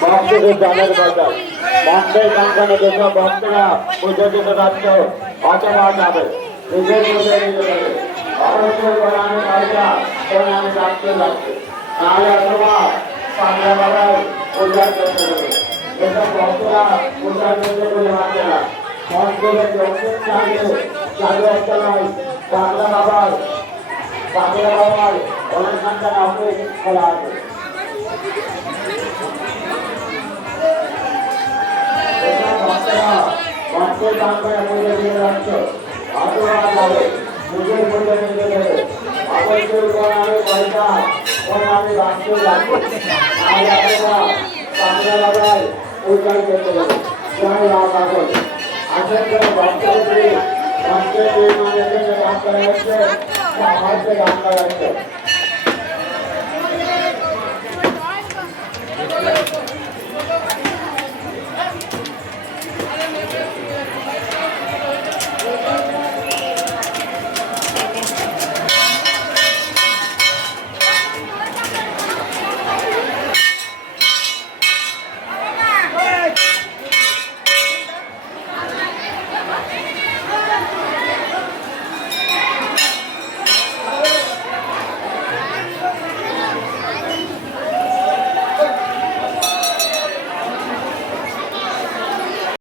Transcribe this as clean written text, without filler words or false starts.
ভক্তদের জানার কথা ভক্তের সংখ্যানে যেসব ভক্তরা পুজো দিতে যাচ্ছ অথবা যাবে নিজের মধ্যে অবশ্যই আমি পয়সা আমি রাখতে যাচ্ছি নাহলে অথবা পাঁচটা বাবার উদ্ধার করতে হবে যেসব ভক্তরা উদ্ধার করতে বলে পারছে না সংস্কৃতের দক্ষিণ চালিয়ে চালু একটা নয় পাঁচটা বাবার অনুষ্ঠানটা অফিস খোলা আছে ভক্তের সংখ্যায় পুজো দিয়ে যাচ্ছ অথবা যাবে পুজোর পুজো নিতে দেবে অবশ্যই আমি পয়সা আমি রাখতে যাচ্ছি আর আপনারা পাঁচটা বাবার উদ্ধার করতে হবে জয় রাম আসল আসল করে ভক্তের মানে গান করা হচ্ছে গান করা হচ্ছে